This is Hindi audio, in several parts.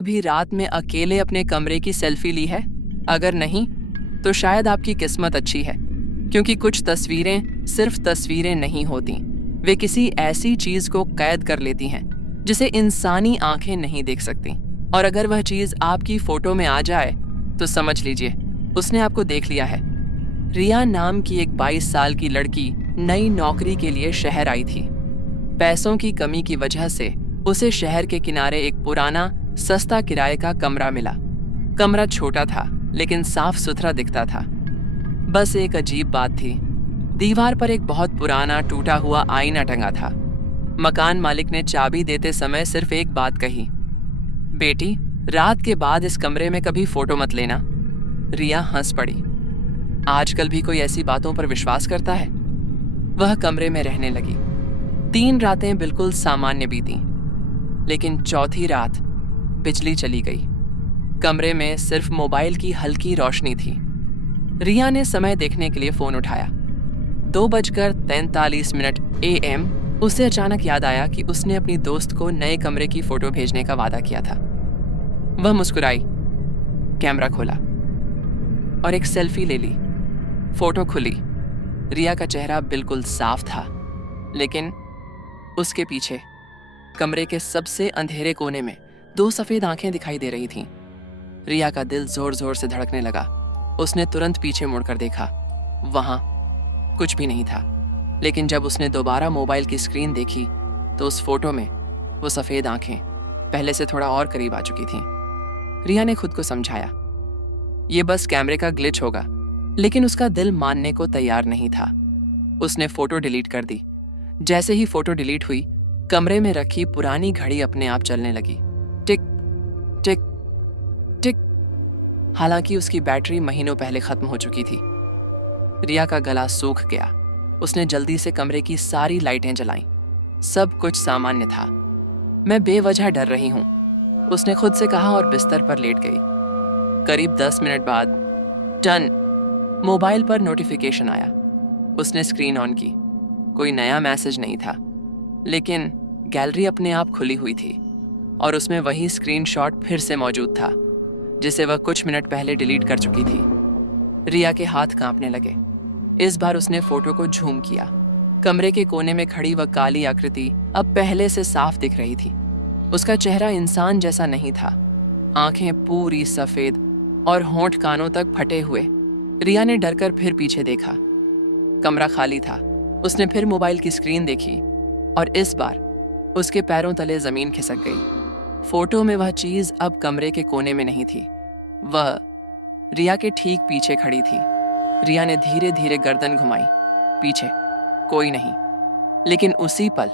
भी रात में अकेले अपने कमरे की सेल्फी ली है? अगर नहीं, तो शायद आपकी किस्मत अच्छी है, क्योंकि कुछ तस्वीरें सिर्फ तस्वीरें नहीं होती, वे किसी ऐसी चीज को कैद कर लेती हैं जिसे इंसानी आंखें नहीं देख सकती। और अगर वह चीज आपकी फोटो में आ जाए तो समझ लीजिए उसने आपको देख लिया है। रिया नाम की एक 22 साल की लड़की नई नौकरी के लिए शहर आई थी। पैसों की कमी की वजह से उसे शहर के किनारे एक पुराना सस्ता किराए का कमरा मिला। कमरा छोटा था लेकिन साफ सुथरा दिखता था। बस एक अजीब बात थी, दीवार पर एक बहुत पुराना टूटा हुआ आईना टंगा था। मकान मालिक ने चाबी देते समय सिर्फ एक बात कही, बेटी, रात के बाद इस कमरे में कभी फोटो मत लेना। रिया हंस पड़ी। आजकल भी कोई ऐसी बातों पर विश्वास करता है? वह कमरे में रहने लगी। 3 रातें बिल्कुल सामान्य बीती, लेकिन चौथी रात बिजली चली गई। कमरे में सिर्फ मोबाइल की हल्की रोशनी थी। रिया ने समय देखने के लिए फोन उठाया। 2:43 AM। उसे अचानक याद आया कि उसने अपनी दोस्त को नए कमरे की फोटो भेजने का वादा किया था। वह मुस्कुराई, कैमरा खोला और एक सेल्फी ले ली। फोटो खुली। रिया का चेहरा बिल्कुल साफ था, लेकिन उसके पीछे कमरे के सबसे अंधेरे कोने में 2 सफेद आंखें दिखाई दे रही थीं। रिया का दिल जोर जोर से धड़कने लगा। उसने तुरंत पीछे मुड़कर देखा। वहां कुछ भी नहीं था, लेकिन जब उसने दोबारा मोबाइल की स्क्रीन देखी तो उस फोटो में वो सफेद आंखें पहले से थोड़ा और करीब आ चुकी थीं। रिया ने खुद को समझाया, ये बस कैमरे का ग्लिच होगा, लेकिन उसका दिल मानने को तैयार नहीं था। उसने फोटो डिलीट कर दी। जैसे ही फोटो डिलीट हुई, कमरे में रखी पुरानी घड़ी अपने आप चलने लगी। टिक टिक टिक। हालांकि उसकी बैटरी महीनों पहले खत्म हो चुकी थी। रिया का गला सूख गया। उसने जल्दी से कमरे की सारी लाइटें जलाईं। सब कुछ सामान्य था। मैं बेवजह डर रही हूं, उसने खुद से कहा और बिस्तर पर लेट गई। करीब 10 मिनट बाद डन, मोबाइल पर नोटिफिकेशन आया। उसने स्क्रीन ऑन की। कोई नया मैसेज नहीं था, लेकिन गैलरी अपने आप खुली हुई थी और उसमें वही स्क्रीनशॉट फिर से मौजूद था जिसे वह कुछ मिनट पहले डिलीट कर चुकी थी। रिया के हाथ कांपने लगे। इस बार उसने फोटो को झूम किया। कमरे के कोने में खड़ी वह काली आकृति अब पहले से साफ दिख रही थी। उसका चेहरा इंसान जैसा नहीं था। आंखें पूरी सफेद और होंठ कानों तक फटे हुए। रिया ने डरकर फिर पीछे देखा। कमरा खाली था। उसने फिर मोबाइल की स्क्रीन देखी और इस बार उसके पैरों तले जमीन खिसक गई। फोटो में वह चीज अब कमरे के कोने में नहीं थी, वह रिया के ठीक पीछे खड़ी थी। रिया ने धीरे धीरे गर्दन घुमाई। पीछे कोई नहीं, लेकिन उसी पल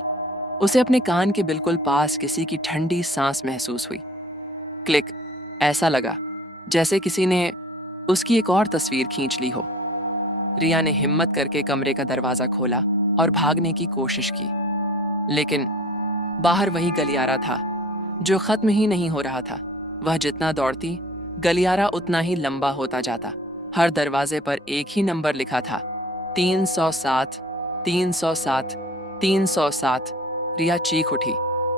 उसे अपने कान के बिल्कुल पास किसी की ठंडी सांस महसूस हुई। क्लिक। ऐसा लगा जैसे किसी ने उसकी एक और तस्वीर खींच ली हो। रिया ने हिम्मत करके कमरे का दरवाजा खोला और भागने की कोशिश की, लेकिन बाहर वही गलियारा था जो खत्म ही नहीं हो रहा था। वह जितना दौड़ती, गलियारा उतना ही लंबा होता जाता। हर दरवाजे पर एक ही नंबर लिखा था, 307, 307, 307। रिया चीख उठी।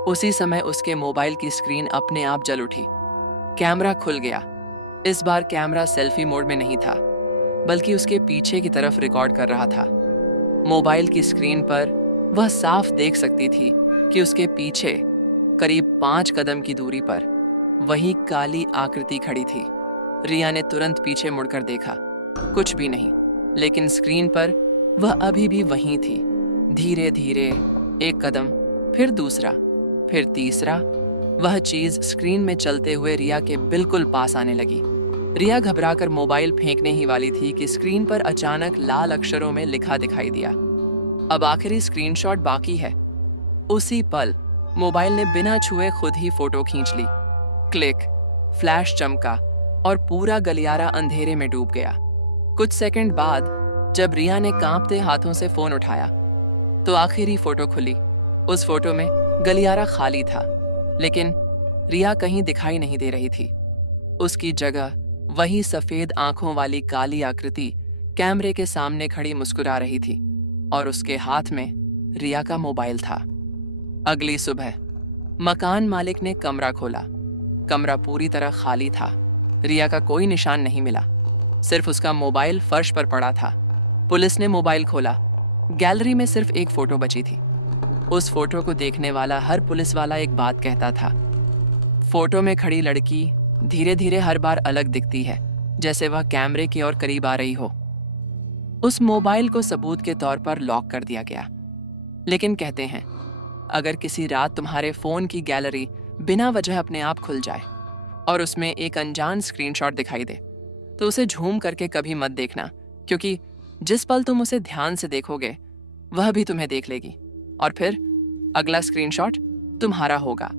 उसी समय उसके मोबाइल की स्क्रीन अपने आप जल उठी। कैमरा खुल गया। इस बार कैमरा सेल्फी मोड में नहीं था, बल्कि उसके पीछे की तरफ रिकॉर्ड कर रहा था। मोबाइल की स्क्रीन पर वह साफ देख सकती थी कि उसके पीछे करीब 5 कदम की दूरी पर वही काली आकृति खड़ी थी। रिया ने तुरंत पीछे मुड़कर देखा। कुछ भी नहीं, लेकिन स्क्रीन पर वह अभी भी वहीं थी। धीरे धीरे एक कदम, फिर दूसरा, फिर तीसरा। वह चीज स्क्रीन में चलते हुए रिया के बिल्कुल पास आने लगी। रिया घबराकर मोबाइल फेंकने ही वाली थी कि स्क्रीन पर अचानक लाल अक्षरों में लिखा दिखाई दिया, अब आखिरी स्क्रीनशॉट बाकी है। उसी पल मोबाइल ने बिना छुए खुद ही फोटो खींच ली। क्लिक। फ्लैश चमका और पूरा गलियारा अंधेरे में डूब गया। कुछ सेकंड बाद जब रिया ने कांपते हाथों से फोन उठाया तो आखिरी फोटो खुली। उस फोटो में गलियारा खाली था, लेकिन रिया कहीं दिखाई नहीं दे रही थी। उसकी जगह वही सफेद आंखों वाली काली आकृति कैमरे के सामने खड़ी मुस्कुरा रही थी और उसके हाथ में रिया का मोबाइल था। अगली सुबह मकान मालिक ने कमरा खोला। कमरा पूरी तरह खाली था। रिया का कोई निशान नहीं मिला, सिर्फ उसका मोबाइल फर्श पर पड़ा था। पुलिस ने मोबाइल खोला। गैलरी में सिर्फ एक फोटो बची थी। उस फोटो को देखने वाला हर पुलिस वाला एक बात कहता था, फोटो में खड़ी लड़की धीरे धीरे हर बार अलग दिखती है, जैसे वह कैमरे की ओर करीब आ रही हो। उस मोबाइल को सबूत के तौर पर लॉक कर दिया गया। लेकिन कहते हैं, अगर किसी रात तुम्हारे फोन की गैलरी बिना वजह अपने आप खुल जाए और उसमें एक अनजान स्क्रीनशॉट दिखाई दे, तो उसे झूम करके कभी मत देखना, क्योंकि जिस पल तुम उसे ध्यान से देखोगे वह भी तुम्हें देख लेगी और फिर अगला स्क्रीनशॉट तुम्हारा होगा।